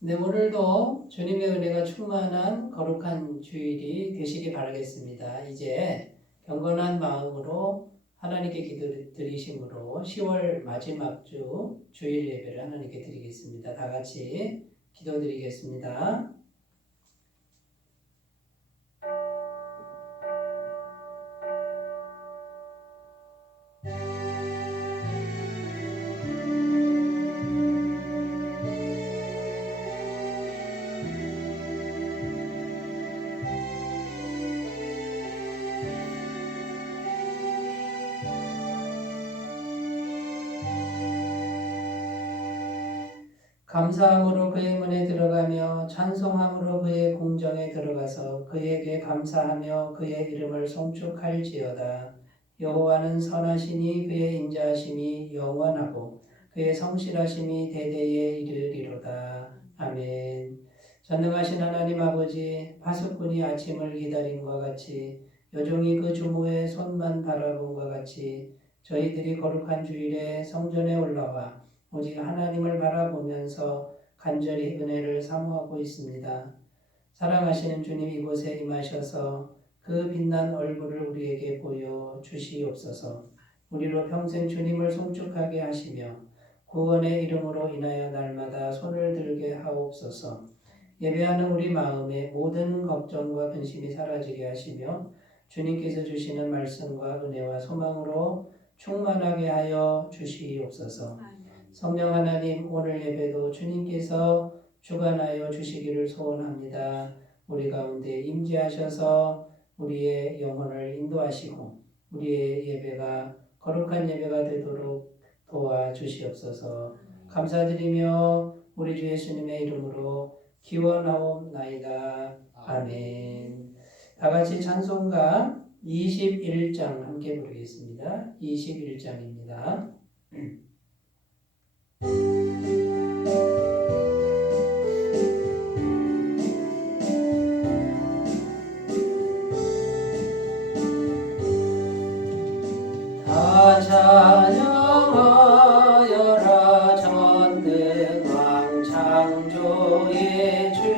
네, 오늘도 주님의 은혜가 충만한 거룩한 주일이 되시기 바라겠습니다. 이제 경건한 마음으로 하나님께 기도드리심으로 10월 마지막 주 주일 예배를 하나님께 드리겠습니다. 다 같이 기도드리겠습니다. 감사함으로 그의 문에 들어가며 찬송함으로 그의 궁정에 들어가서 그에게 감사하며 그의 이름을 송축할지어다. 여호와는 선하시니 그의 인자하심이 영원하고 그의 성실하심이 대대에 이르리로다. 아멘. 전능하신 하나님 아버지, 파수꾼이 아침을 기다림과 같이 여종이 그 주모의 손만 바라본과 같이 저희들이 거룩한 주일에 성전에 올라와 오직 하나님을 바라보면서 간절히 은혜를 사모하고 있습니다. 사랑하시는 주님, 이곳에 임하셔서 그 빛난 얼굴을 우리에게 보여 주시옵소서. 우리로 평생 주님을 송축하게 하시며 구원의 이름으로 인하여 날마다 손을 들게 하옵소서. 예배하는 우리 마음에 모든 걱정과 근심이 사라지게 하시며 주님께서 주시는 말씀과 은혜와 소망으로 충만하게 하여 주시옵소서. 성령 하나님, 오늘 예배도 주님께서 주관하여 주시기를 소원합니다. 우리 가운데 임재하셔서 우리의 영혼을 인도하시고 우리의 예배가 거룩한 예배가 되도록 도와주시옵소서. 감사드리며 우리 주 예수님의 이름으로 기원하옵나이다. 아멘. 다 같이 찬송가 21장 함께 부르겠습니다. 21장입니다. 다 찬양하여라 전능왕 창조의 주께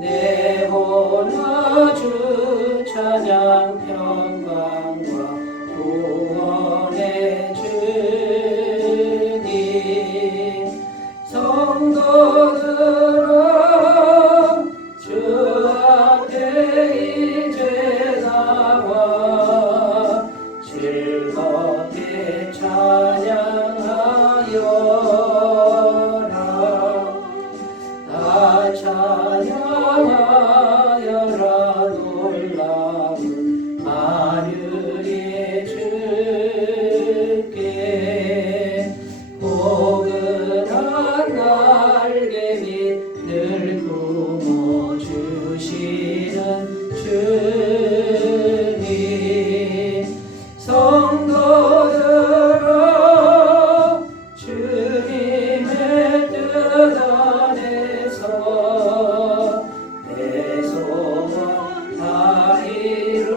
내 혼아 주 찬양 평강과 구원의 주님 성도들아 주 앞에 이제 나와 즐겁게 찬양하여라. 다 찬양하여라. 놀라운 만유의 주께 포근한 날개 밑 늘 품어 주시는 주님 성도들아 주님의 뜻 안에서 내 소원 다 이루리라.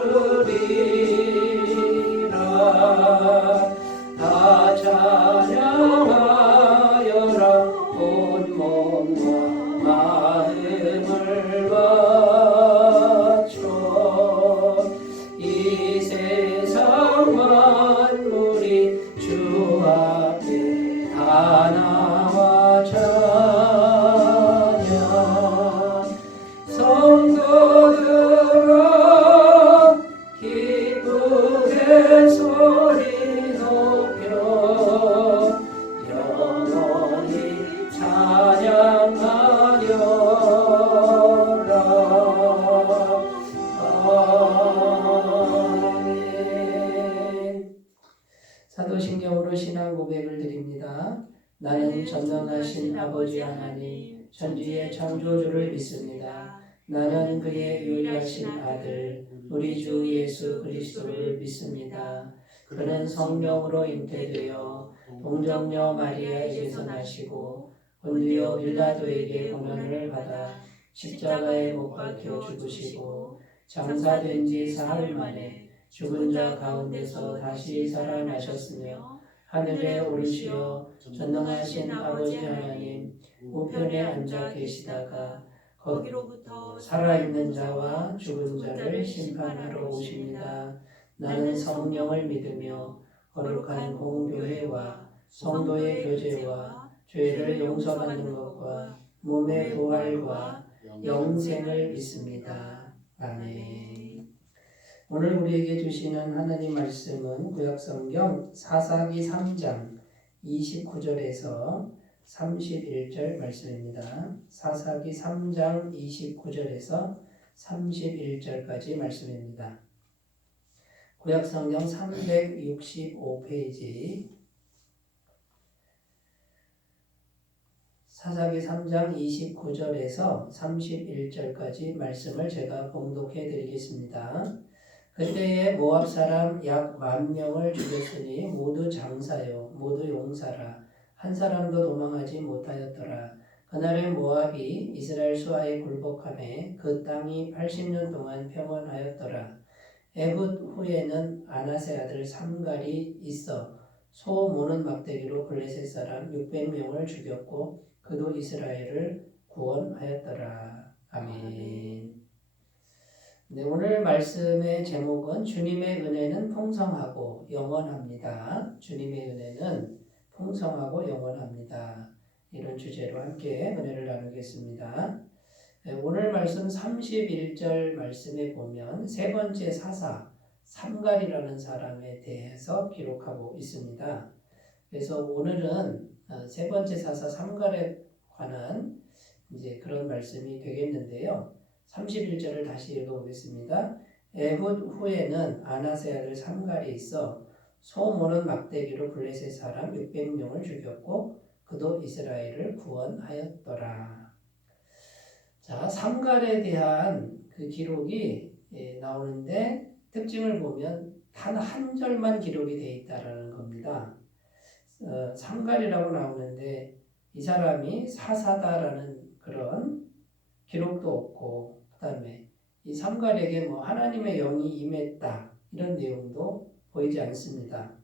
다 찬양하여라. 온 몸과 마음을 바쳐 이 세상 만물이 주 앞에 다 나와 찬양 성도들아 기쁘게 소리 높여 영원히 찬양하여라. 아멘. 사도신경으로 신앙 고백을 드립니다. 나는 전능하신 아버지 하나님 천지의 창조주를 믿습니다. 나는 그의 유일하신 아들 우리 주 예수 그리스도를 믿습니다. 그는 성령으로 잉태되어 동정녀 마리아에게서 나시고 본디오 빌라도에게 고난을 받아 십자가에 못 박혀 죽으시고 장사된 지 사흘 만에 죽은 자 가운데서 다시 살아나셨으며 하늘에 오르시어 전능하신 아버지 하나님 우편에 앉아 계시다가 거기로부터 살아있는 자와 죽은 자를 심판하러 오십니다. 나는 성령을 믿으며 거룩한 공교회와 성도의 교제와 죄를 용서받는 것과 몸의 부활과 영생을 믿습니다. 아멘. 오늘 우리에게 주시는 하나님 말씀은 구약성경 사사기 3장 29절에서 31절 말씀입니다. 사사기 3장 29절에서 31절까지 말씀입니다. 구약성경 365페이지 사사기 3장 29절에서 31절까지 말씀을 제가 봉독해 드리겠습니다. 그때에 모압 사람 약 10,000명을 죽였으니 모두 장사요 모두 용사라. 한 사람도 도망하지 못하였더라. 그날에 모압이 이스라엘 수하에 굴복하매 그 땅이 80년 동안 평온하였더라. 에훗 후에는 아나세 아들 삼갈이 있어 소 모는 막대기로 블레셋 사람 600명을 죽였고 그도 이스라엘을 구원하였더라. 아멘. 네, 오늘 말씀의 제목은 주님의 은혜는 풍성하고 영원합니다. 주님의 은혜는 풍성하고 영원합니다. 이런 주제로 함께 은혜를 나누겠습니다. 네, 오늘 말씀 31절 말씀에 보면 세 번째 사사 삼갈이라는 사람에 대해서 기록하고 있습니다. 그래서 오늘은 세 번째 사사 삼갈에 관한 이제 그런 말씀이 되겠는데요. 31절을 다시 읽어보겠습니다. 에훗 후에는 아나세 아들 삼갈이 있어 소 모는 막대기로 블레셋 사람 600명을 죽였고 그도 이스라엘을 구원하였더라. 자, 삼갈에 대한 그 기록이 나오는데 특징을 보면 단 한 절만 기록이 되어 있다는 겁니다. 삼갈이라고 나오는데 이 사람이 사사다라는 그런 기록도 없고 그 다음에 이 삼갈에게 뭐 하나님의 영이 임했다 이런 내용도 보이지 않습니다.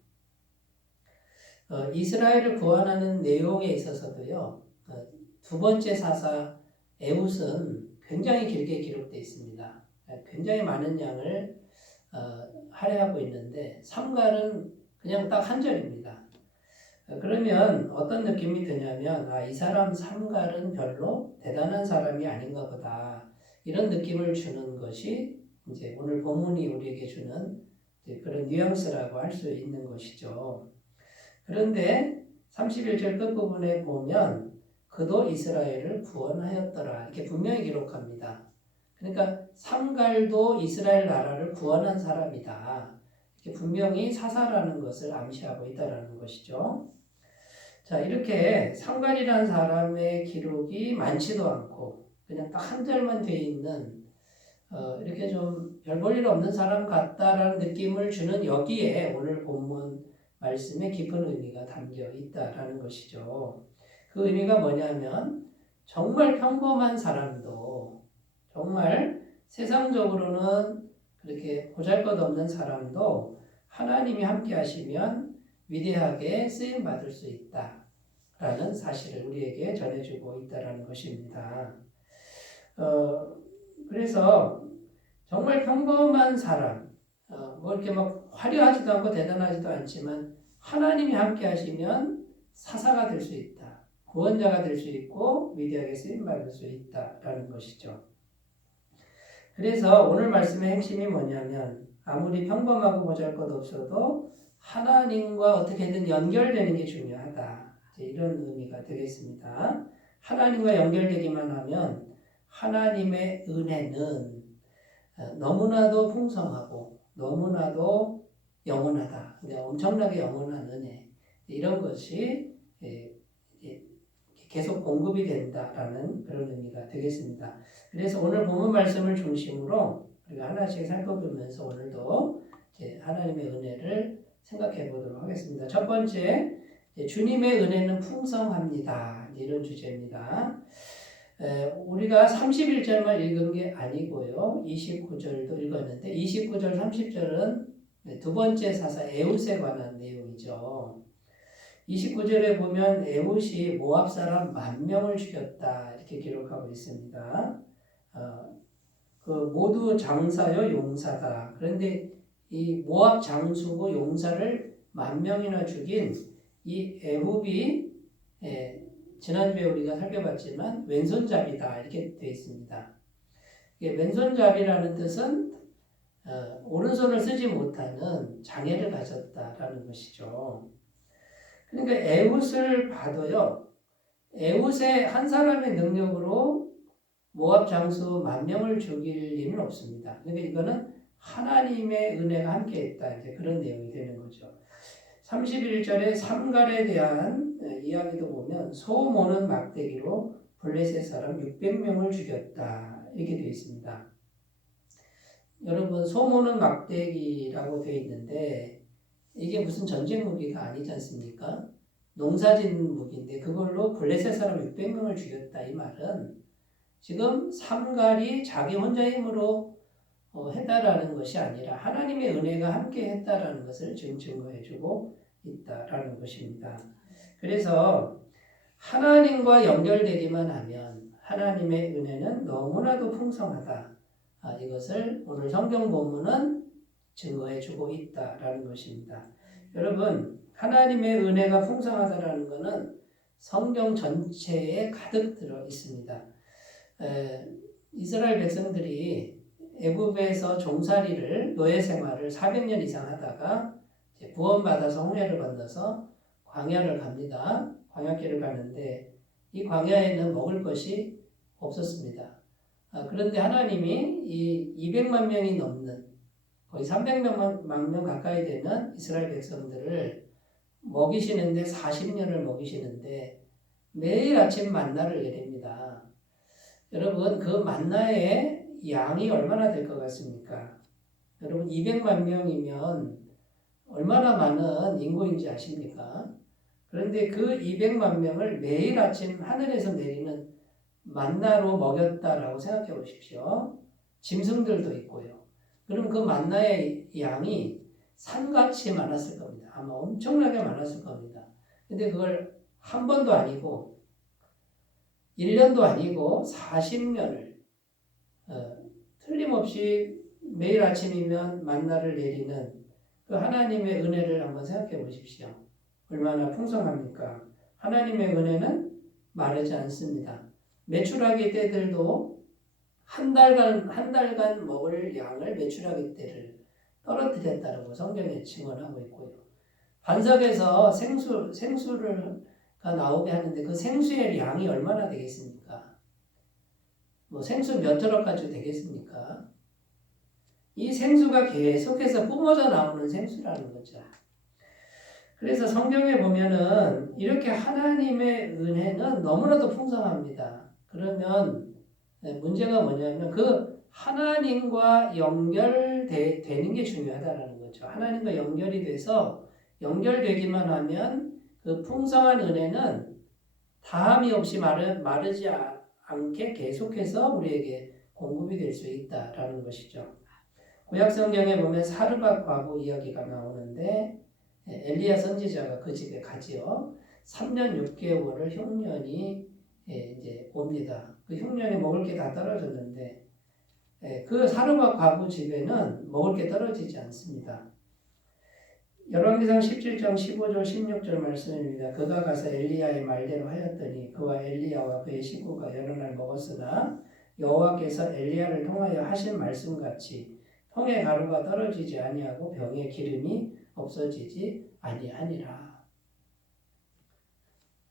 이스라엘을 구원하는 내용에 있어서도요. 두 번째 사사 에훗은 굉장히 길게 기록되어 있습니다. 굉장히 많은 양을 할애하고 있는데 삼갈은 그냥 딱 한 절입니다. 그러면 어떤 느낌이 드냐면 이 사람 삼갈은 별로 대단한 사람이 아닌가 보다 이런 느낌을 주는 것이 이제 오늘 본문이 우리에게 주는 그런 뉘앙스라고 할 수 있는 것이죠. 그런데 31절 끝부분에 보면 그도 이스라엘을 구원하였더라 이렇게 분명히 기록합니다. 그러니까 삼갈도 이스라엘 나라를 구원한 사람이다. 이렇게 분명히 사사라는 것을 암시하고 있다는 것이죠. 자, 이렇게 삼갈이라는 사람의 기록이 많지도 않고 그냥 딱 한 절만 돼 있는 이렇게 좀 별 볼 일 없는 사람 같다라는 느낌을 주는 여기에 오늘 본문 말씀에 깊은 의미가 담겨 있다라는 것이죠. 그 의미가 뭐냐면 정말 평범한 사람도 정말 세상적으로는 그렇게 보잘것없는 사람도 하나님이 함께 하시면 위대하게 쓰임받을 수 있다라는 사실을 우리에게 전해주고 있다는 것입니다. 그래서 정말 평범한 사람, 뭐 이렇게 막 화려하지도 않고 대단하지도 않지만 하나님이 함께 하시면 사사가 될 수 있다. 구원자가 될 수 있고 위대하게 쓰임받을 수 있다라는 것이죠. 그래서 오늘 말씀의 핵심이 뭐냐면 아무리 평범하고 보잘것없어도 하나님과 어떻게든 연결되는 게 중요하다. 이런 의미가 되겠습니다. 하나님과 연결되기만 하면 하나님의 은혜는 너무나도 풍성하고 너무나도 영원하다. 엄청나게 영원한 은혜. 이런 것이 계속 공급이 된다라는 그런 의미가 되겠습니다. 그래서 오늘 본문 말씀을 중심으로 우리가 하나씩 살펴보면서 오늘도 하나님의 은혜를 생각해 보도록 하겠습니다. 첫 번째, 주님의 은혜는 풍성합니다. 이런 주제입니다. 우리가 31절만 읽은 게 아니고요. 29절도 읽었는데 29절, 30절은 두 번째 사사 에훗에 관한 내용이죠. 29절에 보면 에훗이 모압 사람 10,000명을 죽였다 이렇게 기록하고 있습니다. 그 모두 장사요 용사다. 그런데 이 모압 장수고 용사를 10,000명이나 죽인 이 에훗이 지난주에 우리가 살펴봤지만 왼손잡이다 이렇게 되어 있습니다. 왼손잡이라는 뜻은 오른손을 쓰지 못하는 장애를 가졌다라는 것이죠. 그러니까 에훗을 봐도요, 에훗의 한 사람의 능력으로 모압 장수 10,000명을 죽일 리는 없습니다. 그러니까 이거는 하나님의 은혜가 함께했다 이제 그런 내용이 되는 거죠. 31절에 삼갈에 대한 이야기도 보면 소 모는 막대기로 블레셋 사람 600명을 죽였다 이렇게 되어 있습니다. 여러분 소 모는 막대기라고 되어 있는데 이게 무슨 전쟁 무기가 아니지 않습니까? 농사짓는 무기인데 그걸로 블레셋 사람 600명을 죽였다 이 말은 지금 삼갈이 자기 혼자 힘으로 했다라는 것이 아니라 하나님의 은혜가 함께 했다라는 것을 지금 증거해주고 있다라는 것입니다. 그래서 하나님과 연결되기만 하면 하나님의 은혜는 너무나도 풍성하다. 이것을 오늘 성경 본문은 증거해주고 있다라는 것입니다. 여러분 하나님의 은혜가 풍성하다라는 것은 성경 전체에 가득 들어 있습니다. 이스라엘 백성들이 애굽에서 종살이를 노예 생활을 400년 이상 하다가 구원받아서 홍해를 건너서 광야를 갑니다. 광야길을 가는데 이 광야에는 먹을 것이 없었습니다. 그런데 하나님이 이 200만 명이 넘는 거의 300만 명 가까이 되는 이스라엘 백성들을 먹이시는데 40년을 먹이시는데 매일 아침 만나를 내립니다. 여러분 그 만나의 양이 얼마나 될 것 같습니까? 여러분 200만 명이면 얼마나 많은 인구인지 아십니까? 그런데 그 200만 명을 매일 아침 하늘에서 내리는 만나로 먹였다라고 생각해 보십시오. 짐승들도 있고요. 그럼 그 만나의 양이 산같이 많았을 겁니다. 아마 엄청나게 많았을 겁니다. 근데 그걸 한 번도 아니고 1년도 아니고 40년을 틀림없이 매일 아침이면 만나를 내리는 그 하나님의 은혜를 한번 생각해 보십시오. 얼마나 풍성합니까? 하나님의 은혜는 마르지 않습니다. 메추라기 떼들도 한 달간 먹을 양을 메추라기 떼를 떨어뜨렸다고 성경에 증언하고 있고요. 반석에서 생수가 나오게 하는데 그 생수의 양이 얼마나 되겠습니까? 뭐 생수 몇 트럭 가지고 되겠습니까? 이 생수가 계속해서 뿜어져 나오는 생수라는 거죠. 그래서 성경에 보면은 이렇게 하나님의 은혜는 너무나도 풍성합니다. 그러면 문제가 뭐냐면 그 하나님과 연결되는 게 중요하다는 거죠. 하나님과 연결이 돼서 연결되기만 하면 그 풍성한 은혜는 다함이 없이 마르지 않게 계속해서 우리에게 공급이 될 수 있다라는 것이죠. 구약 성경에 보면 사르밧 과부 이야기가 나오는데 엘리야 선지자가 그 집에 가지요. 3년 6개월을 흉년이 이제 옵니다. 그 흉년이 먹을 게 다 떨어졌는데 그 사르밧 과부 집에는 먹을 게 떨어지지 않습니다. 열왕기상 17장 15절 16절 말씀입니다. 그가 가서 엘리야의 말대로 하였더니 그와 엘리야와 그의 식구가 여러 날 먹었으나 여호와께서 엘리야를 통하여 하신 말씀같이 통에 가루가 떨어지지 아니하고 병에 기름이 없어지지 아니하니라.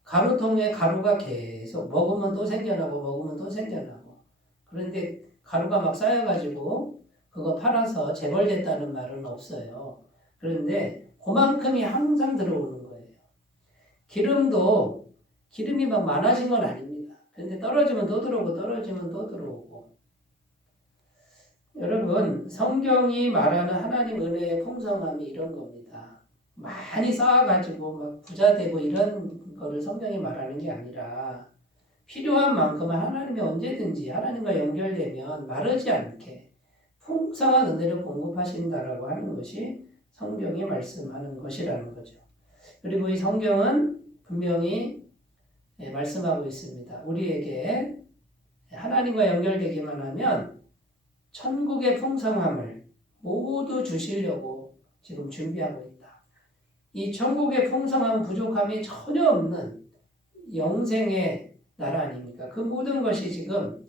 가루통에 가루가 계속 먹으면 또 생겨나고 먹으면 또 생겨나고 그런데 가루가 막 쌓여가지고 그거 팔아서 재벌됐다는 말은 없어요. 그런데 그만큼이 항상 들어오는 거예요. 기름이 막 많아진 건 아닙니다. 그런데 떨어지면 또 들어오고 떨어지면 또 들어오고. 여러분 성경이 말하는 하나님 은혜의 풍성함이 이런 겁니다. 많이 쌓아가지고 막 부자 되고 이런 거를 성경이 말하는 게 아니라 필요한 만큼은 하나님이 언제든지 하나님과 연결되면 마르지 않게 풍성한 은혜를 공급하신다라고 하는 것이 성경이 말씀하는 것이라는 거죠. 그리고 이 성경은 분명히 말씀하고 있습니다. 우리에게 하나님과 연결되기만 하면 천국의 풍성함을 모두 주시려고 지금 준비하고 있다. 이 천국의 풍성함 부족함이 전혀 없는 영생의 나라 아닙니까? 그 모든 것이 지금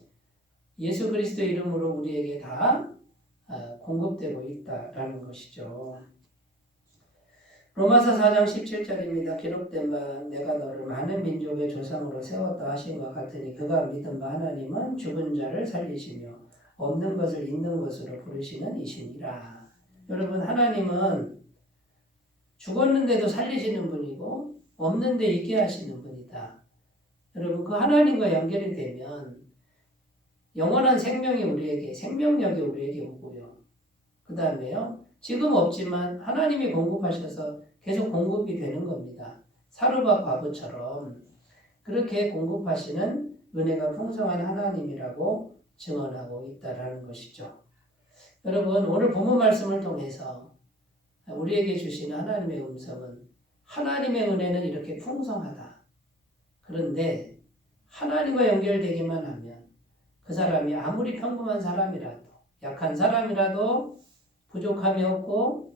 예수 그리스도 이름으로 우리에게 다 공급되고 있다라는 것이죠. 로마서 4장 17절입니다. 기록된 바 내가 너를 많은 민족의 조상으로 세웠다 하신과 같으니 그가 믿은 바 하나님은 죽은 자를 살리시며 없는 것을 있는 것으로 부르시는 이시니라. 여러분, 하나님은 죽었는데도 살리시는 분이고 없는데 있게 하시는 분이다. 여러분, 그 하나님과 연결이 되면 영원한 생명이 우리에게, 생명력이 우리에게 오고요. 그 다음에요, 지금 없지만 하나님이 공급하셔서 계속 공급이 되는 겁니다. 사르밧 과부처럼 그렇게 공급하시는 은혜가 풍성한 하나님이라고 증언하고 있다라는 것이죠. 여러분, 오늘 본문 말씀을 통해서 우리에게 주시는 하나님의 음성은 하나님의 은혜는 이렇게 풍성하다. 그런데 하나님과 연결되기만 하면 그 사람이 아무리 평범한 사람이라도, 약한 사람이라도 부족함이 없고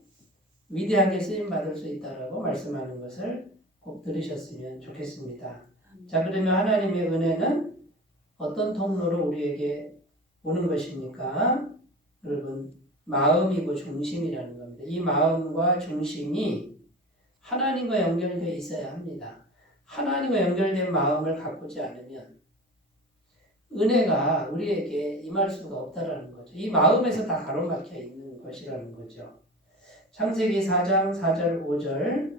위대하게 쓰임받을 수 있다라고 말씀하는 것을 꼭 들으셨으면 좋겠습니다. 자, 그러면 하나님의 은혜는 어떤 통로로 우리에게 오는 것입니까? 여러분, 마음이고 중심이라는 겁니다. 이 마음과 중심이 하나님과 연결되어 있어야 합니다. 하나님과 연결된 마음을 가꾸지 않으면 은혜가 우리에게 임할 수가 없다라는 거죠. 이 마음에서 다 가로막혀 있는 것이라는 거죠. 창세기 4장 4절 5절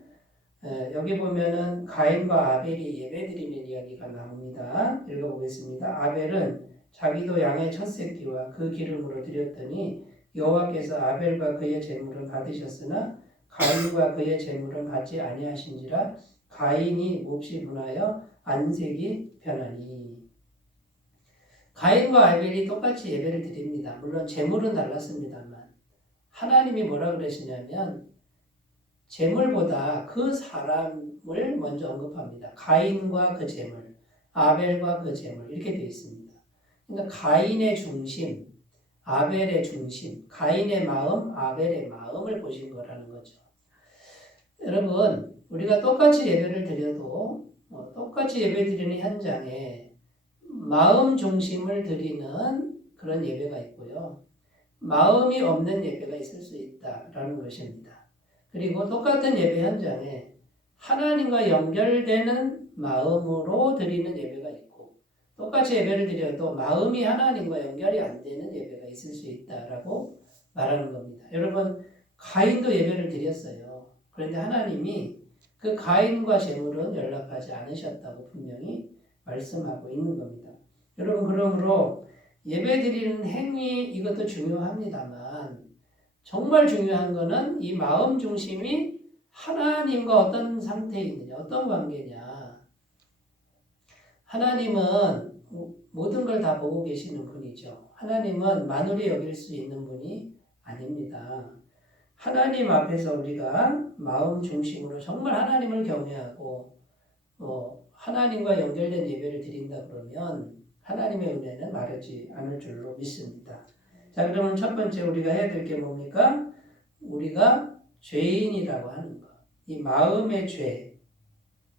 여기 보면은 가인과 아벨이 예배드리는 이야기가 나옵니다. 읽어보겠습니다. 아벨은 자기도 양의 첫 새끼와 그 기름으로 드렸더니 여호와께서 아벨과 그의 제물은 받으셨으나 가인과 그의 제물은 받지 아니하신지라 가인이 몹시 분하여 안색이 변하니. 가인과 아벨이 똑같이 예배를 드립니다. 물론 제물은 달랐습니다만 하나님이 뭐라 그러시냐면 제물보다 그 사람을 먼저 언급합니다. 가인과 그 제물, 아벨과 그 제물 이렇게 되어 있습니다. 그러니까 가인의 중심, 아벨의 중심, 가인의 마음, 아벨의 마음을 보신 거라는 거죠. 여러분, 우리가 똑같이 예배를 드려도 똑같이 예배 드리는 현장에 마음 중심을 드리는 그런 예배가 있고요. 마음이 없는 예배가 있을 수 있다라는 것입니다. 그리고 똑같은 예배 현장에 하나님과 연결되는 마음으로 드리는 예배가 있고 똑같이 예배를 드려도 마음이 하나님과 연결이 안 되는 예배가 있을 수 있다라고 말하는 겁니다. 여러분, 가인도 예배를 드렸어요. 그런데 하나님이 그 가인과 제물은 연락하지 않으셨다고 분명히 말씀하고 있는 겁니다. 여러분, 그러므로 예배 드리는 행위 이것도 중요합니다만 정말 중요한 것은 이 마음 중심이 하나님과 어떤 상태에 있느냐, 어떤 관계냐. 하나님은 모든 걸 다 보고 계시는 분이죠. 하나님은 만물이 여길 수 있는 분이 아닙니다. 하나님 앞에서 우리가 마음 중심으로 정말 하나님을 경외하고 하나님과 연결된 예배를 드린다 그러면 하나님의 은혜는 마르지 않을 줄로 믿습니다. 자, 그러면 첫 번째 우리가 해야 될 게 뭡니까? 우리가 죄인이라고 하는 것. 이 마음의 죄,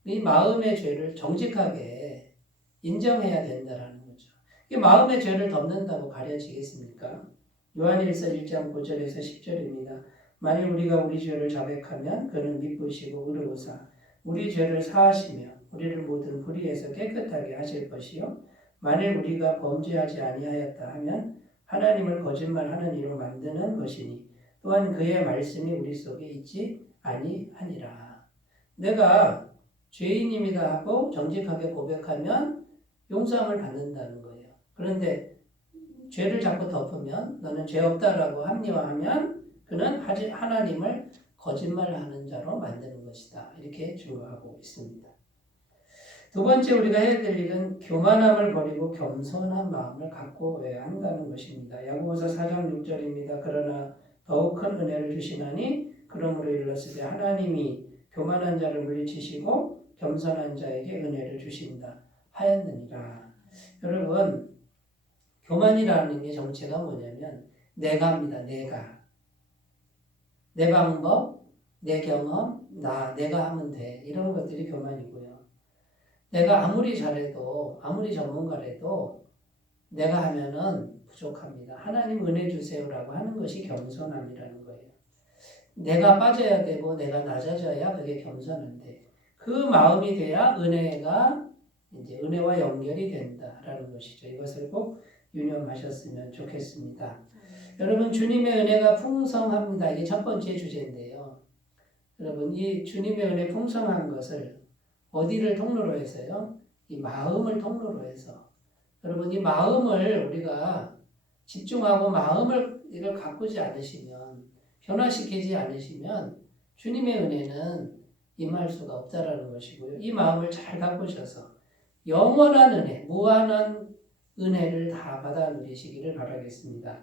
이 마음의 죄를 정직하게 인정해야 된다는 거죠. 이 마음의 죄를 덮는다고 가려지겠습니까? 요한일서 1장 9절에서 10절입니다. 만일 우리가 우리 죄를 자백하면 그는 미쁘시고 의로우사 우리 죄를 사하시며 우리를 모든 불의에서 깨끗하게 하실 것이요 만일 우리가 범죄하지 아니하였다 하면 하나님을 거짓말하는 이로 만드는 것이니 또한 그의 말씀이 우리 속에 있지 아니하니라. 내가 죄인입니다 하고 정직하게 고백하면 용서함을 받는다는 거예요. 그런데 죄를 자꾸 덮으면 너는 죄 없다라고 합리화하면 그는 하나님을 거짓말하는 자로 만드는 것이다. 이렇게 증거하고 있습니다. 두 번째 우리가 해야 될 일은 교만함을 버리고 겸손한 마음을 갖고야 한다는 것입니다. 야고보서 4장 6절입니다. 그러나 더욱 큰 은혜를 주시나니 그러므로 일렀으되 하나님이 교만한 자를 물리치시고 겸손한 자에게 은혜를 주신다 하였느니라. 여러분, 교만이라는 게 정체가 뭐냐면 내가입니다. 내 방법, 내 경험, 내가 하면 돼. 이런 것들이 교만이고요. 내가 아무리 잘해도, 아무리 전문가라도 내가 하면은 부족합니다. 하나님 은혜 주세요라고 하는 것이 겸손함이라는 거예요. 내가 빠져야 되고 내가 낮아져야 그게 겸손한데 그 마음이 돼야 은혜가 이제 은혜와 연결이 된다라는 것이죠. 이것을 꼭 유념하셨으면 좋겠습니다. 여러분, 주님의 은혜가 풍성합니다. 이게 첫 번째 주제인데요. 여러분, 이 주님의 은혜 풍성한 것을 어디를 통로로 해서요? 이 마음을 통로로 해서. 여러분, 이 마음을 우리가 집중하고 마음을 이걸 가꾸지 않으시면, 변화시키지 않으시면 주님의 은혜는 임할 수가 없다라는 것이고요. 이 마음을 잘 가꾸셔서 영원한 은혜, 무한한 은혜를 다 받아 누리시기를 바라겠습니다.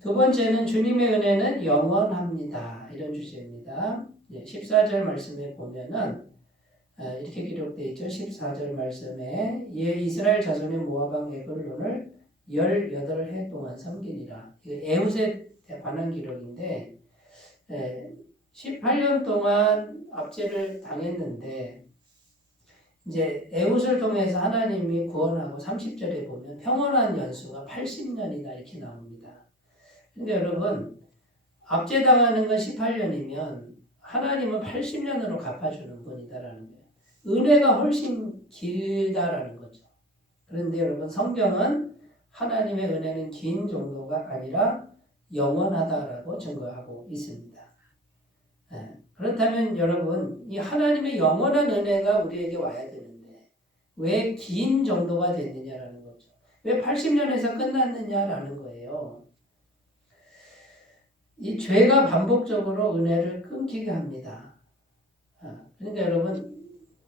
두 번째는 주님의 은혜는 영원합니다. 이런 주제입니다. 14절 말씀에 보면은 이렇게 기록되어 있죠. 14절 말씀에 이에 이스라엘 자손의 모압 에글론을 18해 동안 섬기니라. 에훗에 관한 기록인데 18년 동안 압제를 당했는데 이제 에훗을 통해서 하나님이 구원하고 30절에 보면 평온한 연수가 80년이다 이렇게 나옵니다. 근데 여러분, 압제당하는 건 18년이면 하나님은 80년으로 갚아주는 분이다라는 거예요. 은혜가 훨씬 길다라는 거죠. 그런데 여러분, 성경은 하나님의 은혜는 긴 정도가 아니라 영원하다라고 증거하고 있습니다. 그렇다면 여러분, 이 하나님의 영원한 은혜가 우리에게 와야 되는데 왜 긴 정도가 됐느냐라는 거죠. 왜 80년에서 끝났느냐라는 거예요. 이 죄가 반복적으로 은혜를 끊기게 합니다. 그러니까 여러분,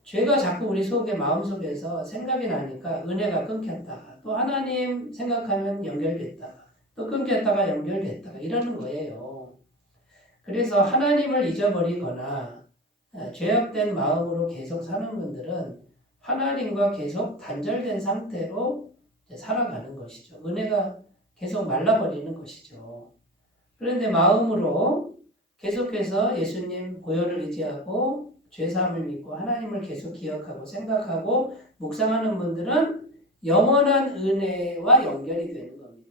죄가 자꾸 우리 속에 마음속에서 생각이 나니까 은혜가 끊겼다가 또 하나님 생각하면 연결됐다가 또 끊겼다가 연결됐다가 이러는 거예요. 그래서 하나님을 잊어버리거나 죄악된 마음으로 계속 사는 분들은 하나님과 계속 단절된 상태로 살아가는 것이죠. 은혜가 계속 말라버리는 것이죠. 그런데 마음으로 계속해서 예수님 보혈을 의지하고 죄사함을 믿고 하나님을 계속 기억하고 생각하고 묵상하는 분들은 영원한 은혜와 연결이 되는 겁니다.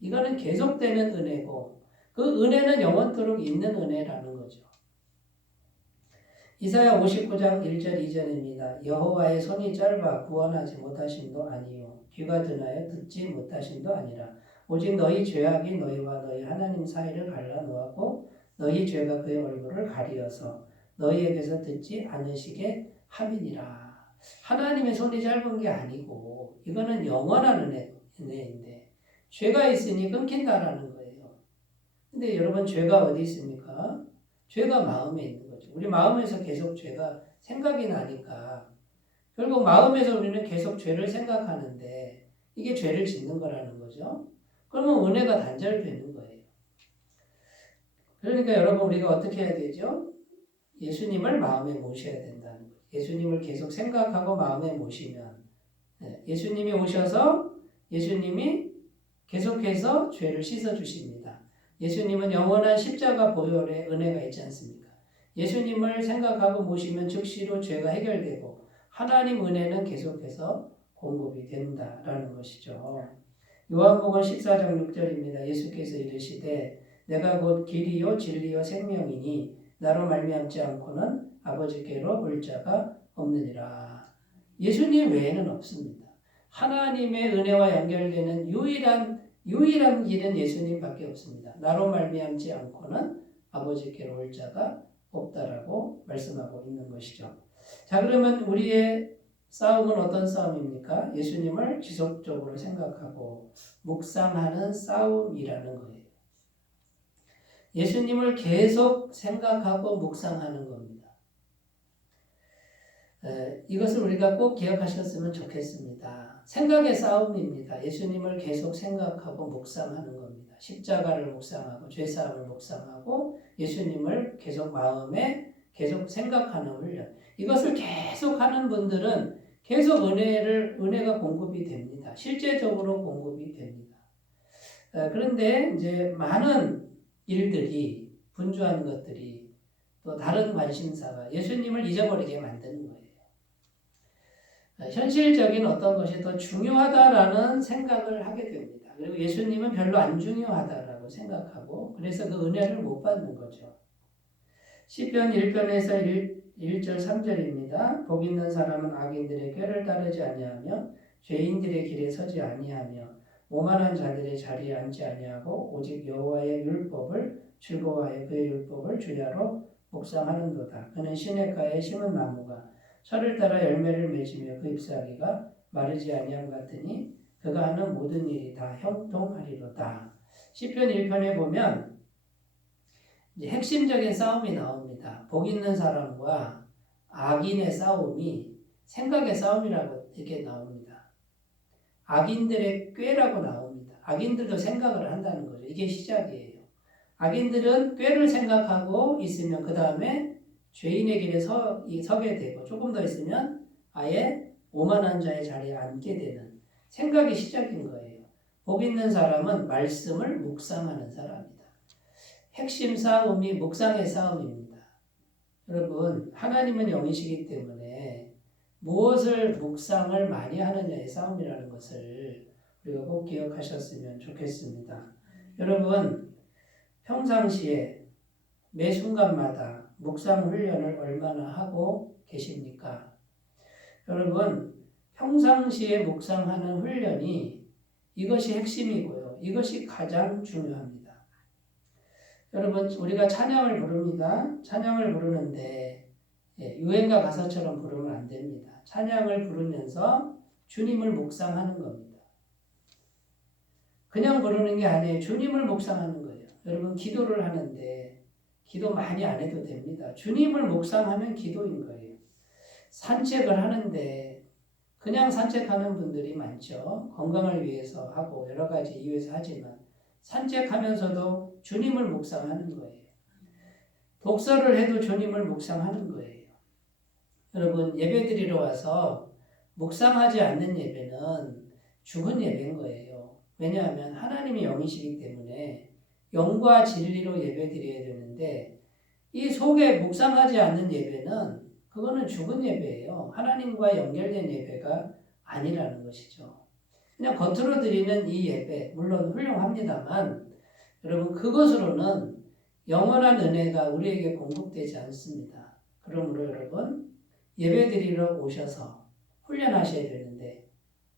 이거는 계속되는 은혜고 그 은혜는 영원토록 있는 은혜라는 거죠. 이사야 59장 1절 2절입니다. 여호와의 손이 짧아 구원하지 못하심도 아니요 귀가 드나여 듣지 못하심도 아니라 오직 너희 죄악이 너희와 너희 하나님 사이를 갈라놓았고 너희 죄가 그의 얼굴을 가리어서 너희에게서 듣지 않으시게 함이니라. 하나님의 손이 짧은 게 아니고 이거는 영원한 은혜인데 죄가 있으니 끊긴다라는 거예요. 근데 여러분, 죄가 어디 있습니까? 죄가 마음에 있는 거죠. 우리 마음에서 계속 죄가 생각이 나니까 결국 마음에서 우리는 계속 죄를 생각하는데 이게 죄를 짓는 거라는 거죠. 그러면 은혜가 단절되는 거예요. 그러니까 여러분, 우리가 어떻게 해야 되죠? 예수님을 마음에 모셔야 된다는 거예요. 예수님을 계속 생각하고 마음에 모시면 예수님이 오셔서 예수님이 계속해서 죄를 씻어주십니다. 예수님은 영원한 십자가 보혈의 은혜가 있지 않습니까? 예수님을 생각하고 모시면 즉시로 죄가 해결되고 하나님 은혜는 계속해서 공급이 된다라는 것이죠. 요한복음 14장 6절입니다. 예수께서 이르시되 내가 곧 길이요 진리요 생명이니 나로 말미암지 않고는 아버지께로 올 자가 없느니라. 예수님 외에는 없습니다. 하나님의 은혜와 연결되는 유일한 길은 예수님밖에 없습니다. 나로 말미암지 않고는 아버지께로 올 자가 없다라고 말씀하고 있는 것이죠. 자, 그러면 우리의 싸움은 어떤 싸움입니까? 예수님을 지속적으로 생각하고 묵상하는 싸움이라는 거예요. 예수님을 계속 생각하고 묵상하는 겁니다. 이것을 우리가 꼭 기억하셨으면 좋겠습니다. 생각의 싸움입니다. 예수님을 계속 생각하고 묵상하는 겁니다. 십자가를 묵상하고 죄사함을 묵상하고 예수님을 계속 마음에 계속 생각하는 훈련. 이것을 계속 하는 분들은 계속 은혜가 공급이 됩니다. 실제적으로 공급이 됩니다. 그런데 이제 많은 일들이, 분주한 것들이, 또 다른 관심사가 예수님을 잊어버리게 만드는 거예요. 현실적인 어떤 것이 더 중요하다라는 생각을 하게 됩니다. 그리고 예수님은 별로 안 중요하다라고 생각하고, 그래서 그 은혜를 못 받는 거죠. 시편 1편에서 1절 3절입니다. 복 있는 사람은 악인들의 꾀를 따르지 아니하며 죄인들의 길에 서지 아니하며 오만한 자들의 자리에 앉지 아니하고 오직 여호와의 율법을 즐거워하여 그의 율법을 주야로 묵상하는도다. 그는 시냇가에 심은 나무가 철을 따라 열매를 맺으며 그 잎사귀가 마르지 아니함 같으니 그가 하는 모든 일이 다 형통하리로다. 시편 1편에 보면 이제 핵심적인 싸움이 나옵니다. 복 있는 사람과 악인의 싸움이 생각의 싸움이라고 이렇게 나옵니다. 악인들의 꾀라고 나옵니다. 악인들도 생각을 한다는 거죠. 이게 시작이에요. 악인들은 꾀를 생각하고 있으면 그 다음에 죄인의 길에 서게 되고 조금 더 있으면 아예 오만한 자의 자리에 앉게 되는 생각이 시작인 거예요. 복 있는 사람은 말씀을 묵상하는 사람이다. 핵심 싸움이 묵상의 싸움입니다. 여러분, 하나님은 영이시기 때문에 무엇을 묵상을 많이 하느냐의 싸움이라는 것을 우리가 꼭 기억하셨으면 좋겠습니다. 여러분, 평상시에 매 순간마다 묵상 훈련을 얼마나 하고 계십니까? 여러분, 평상시에 묵상하는 훈련이 이것이 핵심이고요. 이것이 가장 중요합니다. 여러분, 우리가 찬양을 부릅니다. 찬양을 부르는데 유행가 가사처럼 부르면 안 됩니다. 찬양을 부르면서 주님을 묵상하는 겁니다. 그냥 부르는 게 아니에요. 주님을 묵상하는 거예요. 여러분, 기도를 하는데 기도 많이 안 해도 됩니다. 주님을 묵상하면 기도인 거예요. 산책을 하는데 그냥 산책하는 분들이 많죠. 건강을 위해서 하고 여러 가지 이유에서 하지만 산책하면서도 주님을 묵상하는 거예요. 독서를 해도 주님을 묵상하는 거예요. 여러분, 예배드리러 와서 묵상하지 않는 예배는 죽은 예배인 거예요. 왜냐하면 하나님이 영이시기 때문에 영과 진리로 예배드려야 되는데 이 속에 묵상하지 않는 예배는 그거는 죽은 예배예요. 하나님과 연결된 예배가 아니라는 것이죠. 그냥 겉으로 드리는 이 예배, 물론 훌륭합니다만 여러분, 그것으로는 영원한 은혜가 우리에게 공급되지 않습니다. 그러므로 여러분, 예배드리러 오셔서 훈련하셔야 되는데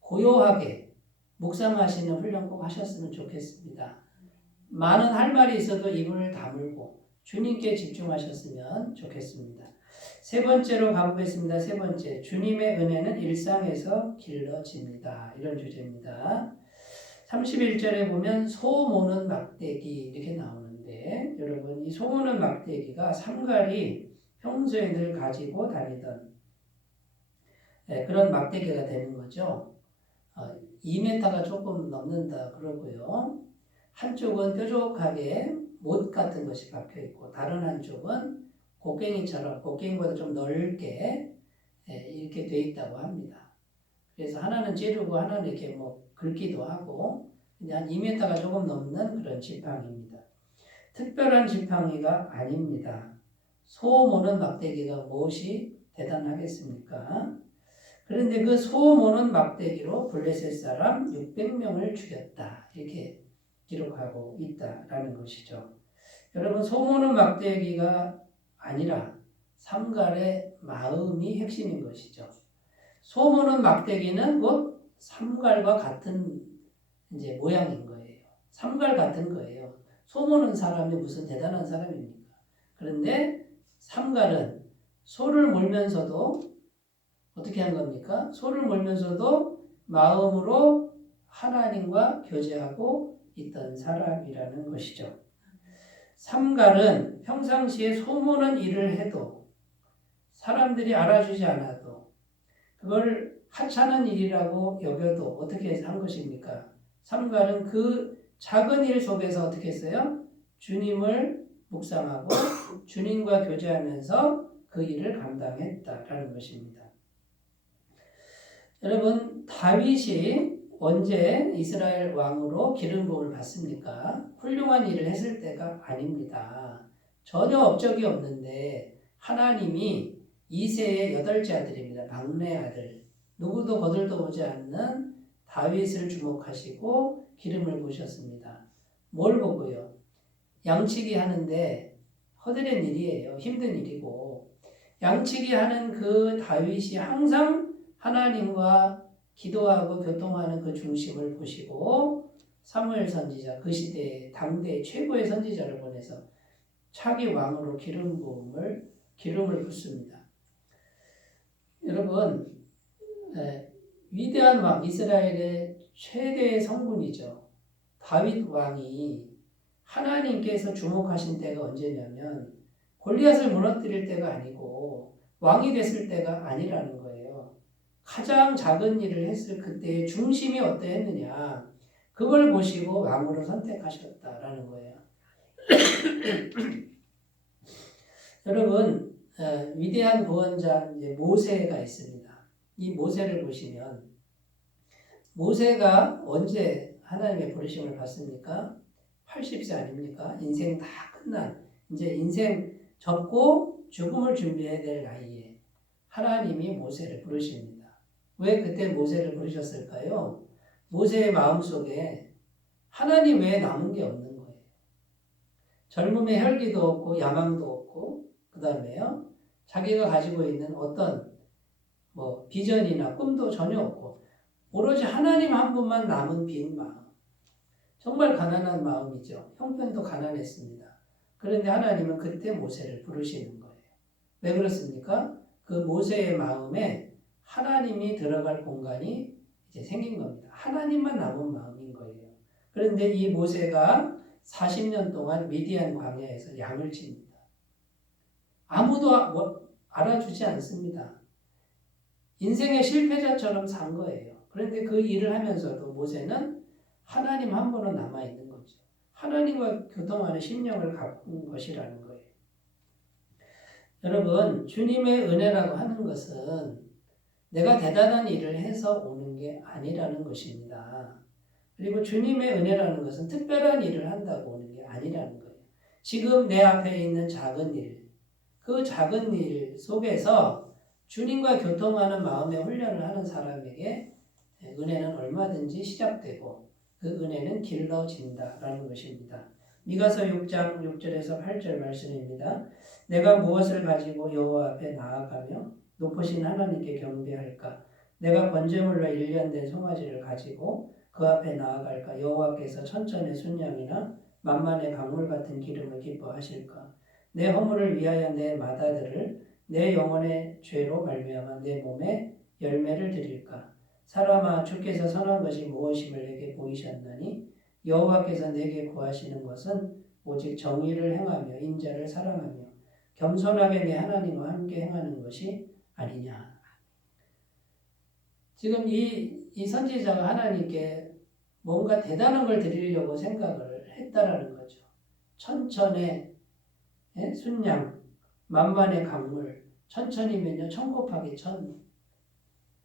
고요하게 묵상하시는 훈련 꼭 하셨으면 좋겠습니다. 많은 할 말이 있어도 입을 다물고 주님께 집중하셨으면 좋겠습니다. 세 번째로 가보겠습니다. 세 번째, 주님의 은혜는 일상에서 길러집니다. 이런 주제입니다. 31절에 보면 소 모는 막대기 이렇게 나오는데 여러분, 이 소 모는 막대기가 삼갈이 평소에 늘 가지고 다니던 그런 막대기가 되는 거죠. 2m가 조금 넘는다 그러고요. 한쪽은 뾰족하게 못 같은 것이 박혀 있고 다른 한쪽은 곡괭이처럼 곡괭이보다 좀 넓게 이렇게 돼 있다고 합니다. 그래서 하나는 찌르고 하나는 이렇게 긁기도 하고 한 2m가 조금 넘는 그런 지팡이입니다. 특별한 지팡이가 아닙니다. 소 모는 막대기가 무엇이 대단하겠습니까? 그런데 그 소 모는 막대기로 블레셋 사람 600명을 죽였다. 이렇게 기록하고 있다라는 것이죠. 여러분, 소 모는 막대기가 아니라 삼갈의 마음이 핵심인 것이죠. 소 모는 막대기는 곧 삼갈과 같은 이제 모양인 거예요. 삼갈 같은 거예요. 소 모는 사람이 무슨 대단한 사람입니까? 그런데 삼갈은 소를 몰면서도 어떻게 한 겁니까? 소를 몰면서도 마음으로 하나님과 교제하고 있던 사람이라는 것이죠. 삼갈은 평상시에 소모는 일을 해도 사람들이 알아주지 않아도 그걸 하찮은 일이라고 여겨도 어떻게 한 것입니까? 삼갈은 그 작은 일 속에서 어떻게 했어요? 주님을 묵상하고 주님과 교제하면서 그 일을 감당했다라는 것입니다. 여러분, 다윗이 언제 이스라엘 왕으로 기름 부음을 받습니까? 훌륭한 일을 했을 때가 아닙니다. 전혀 업적이 없는데 하나님이 이새의 8째 아들입니다. 막내 아들. 누구도 거들떠 보지 않는 다윗을 주목하시고 기름을 부으셨습니다. 뭘 보고요? 양치기 하는데 허드렛 일이에요. 힘든 일이고 양치기 하는 그 다윗이 항상 하나님과 기도하고 교통하는 그 중심을 보시고 사무엘 선지자, 그 시대의 당대의 최고의 선지자를 보내서 차기 왕으로 기름을 붓습니다. 여러분, 위대한 왕, 이스라엘의 최대의 성군이죠. 다윗 왕이 하나님께서 주목하신 때가 언제냐면 골리앗을 무너뜨릴 때가 아니고 왕이 됐을 때가 아니라는 거예요. 가장 작은 일을 했을 그때의 중심이 어떠했느냐, 그걸 보시고 왕으로 선택하셨다라는 거예요. 여러분, 위대한 구원자 모세가 있습니다. 이 모세를 보시면 모세가 언제 하나님의 부르심을 받습니까? 80세 아닙니까? 인생 다 끝난, 이제 인생 접고 죽음을 준비해야 될 나이에 하나님이 모세를 부르십니다. 왜 그때 모세를 부르셨을까요? 모세의 마음속에 하나님 외에 남은 게 없는 거예요. 젊음의 혈기도 없고 야망도 없고 그 다음에요, 자기가 가지고 있는 어떤 비전이나 꿈도 전혀 없고 오로지 하나님 한 분만 남은 빈 마음. 정말 가난한 마음이죠. 형편도 가난했습니다. 그런데 하나님은 그때 모세를 부르시는 거예요. 왜 그렇습니까? 그 모세의 마음에 하나님이 들어갈 공간이 이제 생긴 겁니다. 하나님만 남은 마음인 거예요. 그런데 이 모세가 40년 동안 미디안 광야에서 양을 칩니다. 아무도 알아주지 않습니다. 인생의 실패자처럼 산 거예요. 그런데 그 일을 하면서도 모세는 하나님 한 분은 남아있는 거죠. 하나님과 교통하는 심령을 갖춘 것이라는 거예요. 여러분, 주님의 은혜라고 하는 것은 내가 대단한 일을 해서 오는 게 아니라는 것입니다. 그리고 주님의 은혜라는 것은 특별한 일을 한다고 오는 게 아니라는 거예요. 지금 내 앞에 있는 작은 일, 그 작은 일 속에서 주님과 교통하는 마음의 훈련을 하는 사람에게 은혜는 얼마든지 시작되고 그 은혜는 길러진다라는 것입니다. 미가서 6장 6절에서 8절 말씀입니다. 내가 무엇을 가지고 여호와 앞에 나아가며 높으신 하나님께 경배할까? 내가 번제물로 1년 된 송아지를 가지고 그 앞에 나아갈까? 여호와께서 천천의 순양이나 만만의 강물 같은 기름을 기뻐하실까? 내 허물을 위하여 내 맏아들을 내 영혼의 죄로 말미암아 내 몸에 열매를 드릴까? 사람아, 주께서 선한 것이 무엇임을 내게 보이셨나니 여호와께서 내게 구하시는 것은 오직 정의를 행하며 인자를 사랑하며 겸손하게 내 하나님과 함께 행하는 것이 아니냐. 지금 이 선지자가 하나님께 뭔가 대단한 걸 드리려고 생각을 했다라는 거죠. 천천의 순양, 만만의 강물, 천천이면요 1000 곱하기 1000,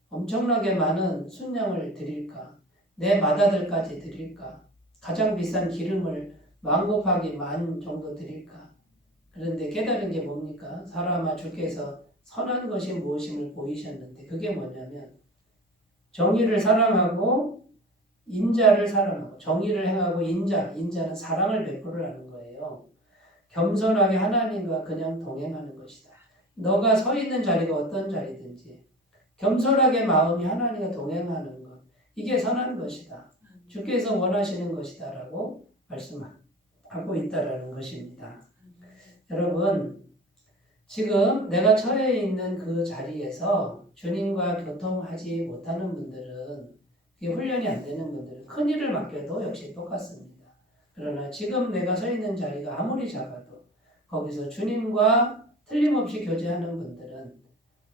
엄청나게 많은 순양을 드릴까? 내 맏아들까지 드릴까? 가장 비싼 기름을 1000 곱하기 10,000 정도 드릴까? 그런데 깨달은 게 뭡니까? 사람아, 주께서 선한 것이 무엇임을 보이셨는데 그게 뭐냐면 정의를 사랑하고 인자를 사랑하고, 정의를 행하고 인자는 사랑을 베풀으라는 거예요. 겸손하게 하나님과 그냥 동행하는 것이다. 너가 서 있는 자리가 어떤 자리든지 겸손하게 마음이 하나님과 동행하는 것, 이게 선한 것이다. 주께서 원하시는 것이다 라고 말씀하고 있다라는 것입니다. 여러분, 지금 내가 처해 있는 그 자리에서 주님과 교통하지 못하는 분들은, 그게 훈련이 안 되는 분들은 큰 일을 맡겨도 역시 똑같습니다. 그러나 지금 내가 서 있는 자리가 아무리 작아도 거기서 주님과 틀림없이 교제하는 분들은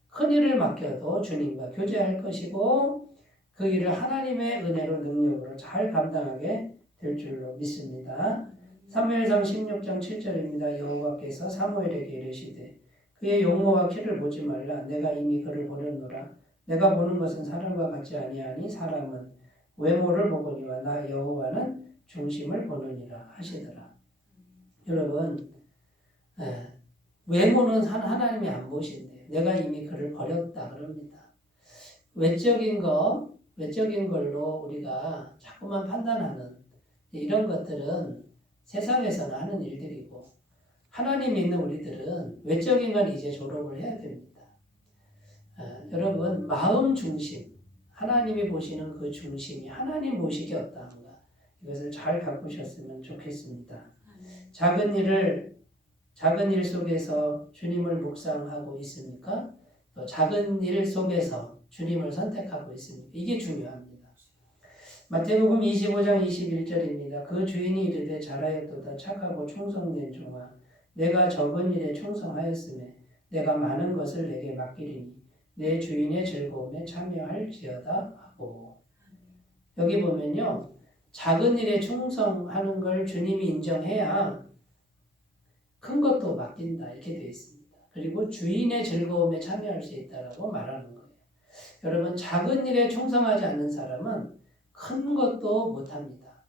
큰 일을 맡겨도 주님과 교제할 것이고 그 일을 하나님의 은혜로 능력으로 잘 감당하게 될 줄로 믿습니다. 사무엘상 16장 7절입니다. 여호와께서 사무엘에게 이르시되 그의 용모와 키를 보지 말라. 내가 이미 그를 보렸노라. 내가 보는 것은 사람과 같지 아니하니 사람은 외모를 보거니와 나 여호와는 중심을 보느니라 하시더라. 여러분, 외모는 하나님이 안 보신대. 내가 이미 그를 버렸다 그럽니다. 외적인 걸로 우리가 자꾸만 판단하는 이런 것들은 세상에서는 하는 일들이고, 하나님 믿는 우리들은 외적인 건 이제 졸업을 해야 됩니다. 여러분, 마음 중심, 하나님이 보시는 그 중심이 하나님 보시기 어떠한가, 이것을 잘 가꾸셨으면 좋겠습니다. 작은 일 속에서 주님을 묵상하고 있습니까? 또 작은 일 속에서 주님을 선택하고 있습니까? 이게 중요합니다. 마태복음 25장 21절입니다. 그 주인이 이르되 잘하였도다 착하고 충성된 종아, 내가 적은 일에 충성하였으매 내가 많은 것을 내게 맡기리니 내 주인의 즐거움에 참여할지어다 하고. 여기 보면요, 작은 일에 충성하는 걸 주님이 인정해야 큰 것도 맡긴다 이렇게 되어 있습니다. 그리고 주인의 즐거움에 참여할 수 있다라고 말하는 거예요. 여러분, 작은 일에 충성하지 않는 사람은 큰 것도 못합니다.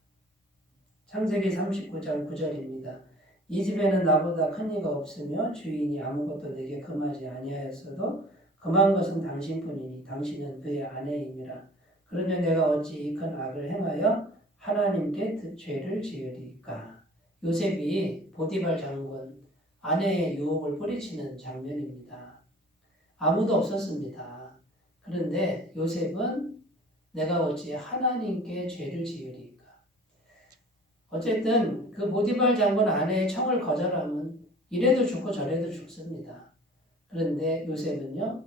창세기 39장 9절입니다. 이 집에는 나보다 큰 이가 없으며 주인이 아무것도 내게 금하지 아니하였어도 금한 것은 당신뿐이니 당신은 그의 아내임이라. 그러면 내가 어찌 이 큰 악을 행하여 하나님께 죄를 지으리까. 요셉이 보디발 장군 아내의 유혹을 뿌리치는 장면입니다. 아무도 없었습니다. 그런데 요셉은 내가 어찌 하나님께 죄를 지으리까. 어쨌든 그 보디발 장군 아내의 청을 거절하면 이래도 죽고 저래도 죽습니다. 그런데 요셉은요,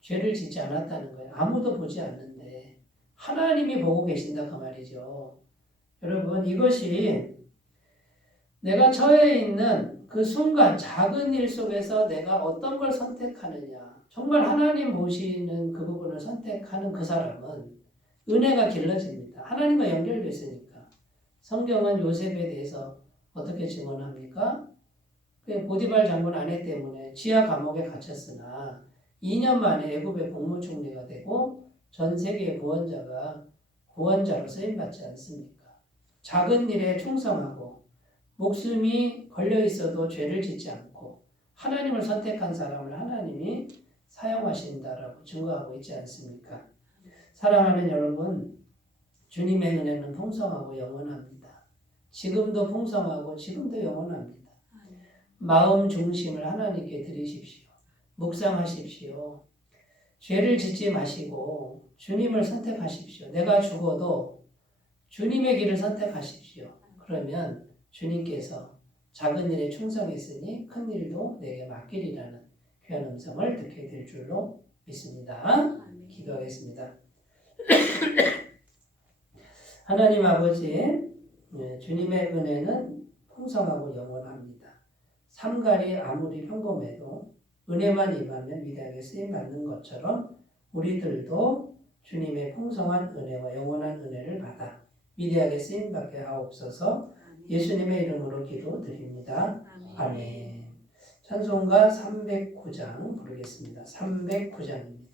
죄를 짓지 않았다는 거예요. 아무도 보지 않는데 하나님이 보고 계신다 그 말이죠. 여러분, 이것이 내가 처해 있는 그 순간 작은 일 속에서 내가 어떤 걸 선택하느냐, 정말 하나님 보시는 그 부분을 선택하는 그 사람은 은혜가 길러집니다. 하나님과 연결됐으니까. 성경은 요셉에 대해서 어떻게 증언합니까? 보디발 장군 아내 때문에 지하 감옥에 갇혔으나 2년 만에 애굽의 국무총리가 되고 전 세계의 구원자로 쓰임받지 않습니까? 작은 일에 충성하고 목숨이 걸려 있어도 죄를 짓지 않고 하나님을 선택한 사람을 하나님이 사용하신다라고 증거하고 있지 않습니까? 사랑하는 여러분, 주님의 은혜는 풍성하고 영원합니다. 지금도 풍성하고 지금도 영원합니다. 마음 중심을 하나님께 드리십시오. 묵상하십시오. 죄를 짓지 마시고 주님을 선택하십시오. 내가 죽어도 주님의 길을 선택하십시오. 그러면 주님께서 작은 일에 충성했으니 큰 일도 내게 맡기리라는 귀한 음성을 듣게 될 줄로 믿습니다. 기도하겠습니다. 하나님 아버지, 주님의 은혜는 풍성하고 영원합니다. 삼갈이 아무리 평범해도 은혜만 임하면 위대하게 쓰임받는 것처럼 우리들도 주님의 풍성한 은혜와 영원한 은혜를 받아 위대하게 쓰임받게 하옵소서. 예수님의 이름으로 기도드립니다. 아멘. 찬송가 309장 부르겠습니다. 309장입니다.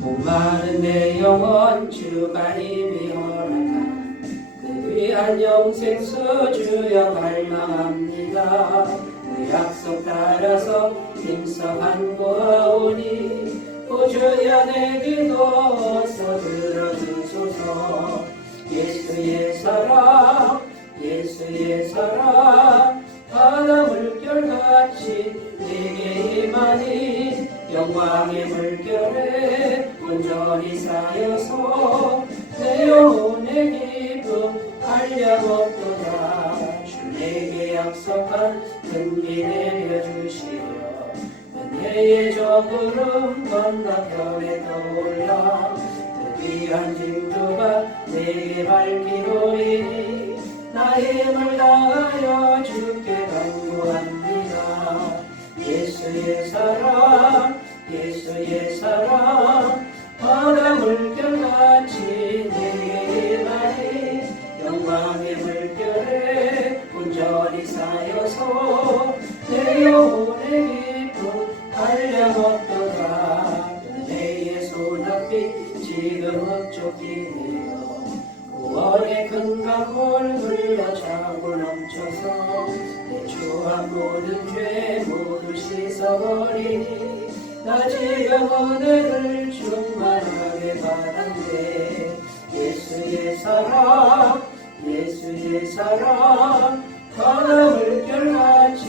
목마른 내 영혼 주가 이미 허락한 그 귀한 영생수 주여 갈망합니다. 그 약속 따라서 힘써 간구하오니 오 주여 내 기도 어서 들어주소서. 예수의 사랑 예수의 사랑 바다 물결같이 내게 임하니 영광의 물결에 온전히 쌓여서 내 영혼의 기쁨 한량 없도다. 주 내게 약속한 은비 내려주시려 은혜의 저구름 건너편에 떠올라 그 귀한 진주가 내게 밝히노니 나의 힘을 다하여 주께 간구합니다. 예수의 사랑 예수의 사랑 바다 물결같이 내게 임하니 영광의 물결에 온전히 쌓여서 내 영혼의 기쁨 한량없도다. 은혜의 소낙비 지금 흡족히네요. 구원의 큰 강물 흘러차고 넘쳐서 내 추한 모든 죄 모두 씻어버리니 나 지금 은혜를 충만하게 바란대. 예수의 사랑 예수의 사랑 바다 물결같이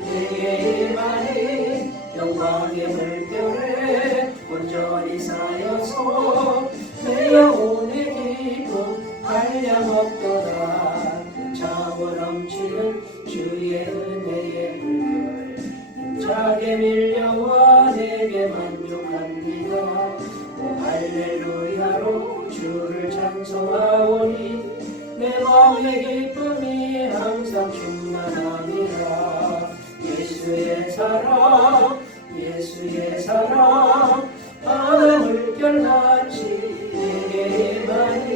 내게 임하니 영광의 물결에 온전히 쌓여서 내 영혼의 기쁨 한량없도다. 차고 넘치는 주의 은혜의 물결 힘차게 밀려와 내게 만족합니다. 오 할렐루야로 주를 찬송하오니 내 마음의 기쁨이 항상 충만함이라. 예수의 사랑 예수의 사랑 바다 물결같이 내게 임하니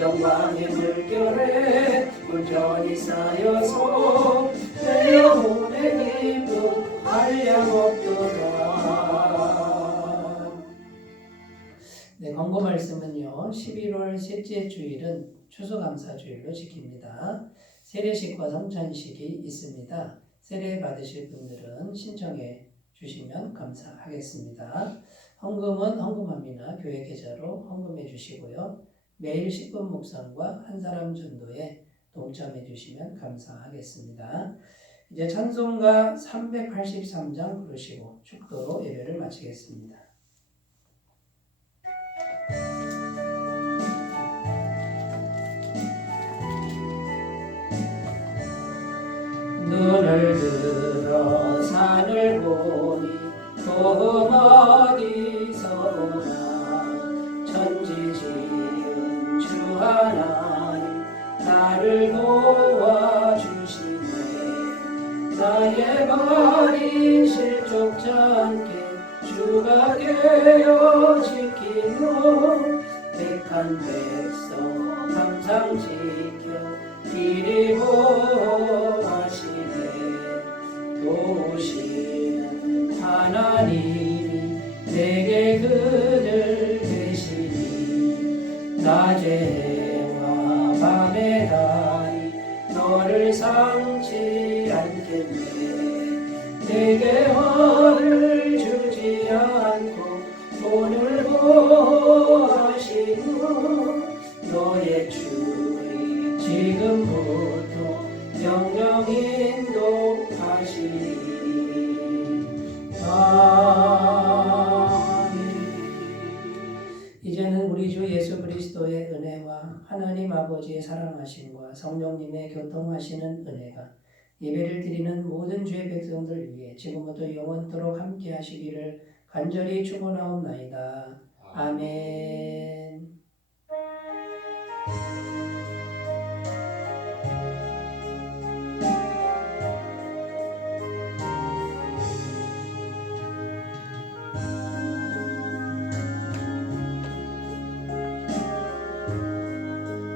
영광의 물결에 온전히 쌓여서 내 영혼의 기쁨 한량없도다. 네, 권고 말씀은요. 11월 셋째 주일은 추수감사주일로 지킵니다. 세례식과 성찬식이 있습니다. 세례 받으실 분들은 신청해 주시면 감사하겠습니다. 헌금은 헌금합니다. 교회 계좌로 헌금해 주시고요. 매일 10분 묵상과 한 사람 전도에 동참해 주시면 감사하겠습니다. 이제 찬송가 383장 부르시고 축도로 예배를 마치겠습니다. 눈을 들어 산을 보니 도움 어디서 오나. 천지 지은 주 하나님 나를 도와주시네. 나의 발이 실족지 않게 주가 깨어 지키고 택한 백성 항상 지켜 길이 보호하시네. 도우시는 하나님이 내게 그늘 되시니 낮에와 밤에 달이 너를 상치 않겠네. 내게 화를 주지 않고 돈을 보호하시고 너의 주의 지금부터 영영 인도하시니. 아멘. 이제는 우리 주 예수 그리스도의 은혜와 하나님 아버지의 사랑하심과 성령님의 교통하시는 은혜가 예배를 드리는 모든 주의 백성들 위해 지금부터 영원토록 함께 하시기를 간절히 축원하옵나이다. 아멘.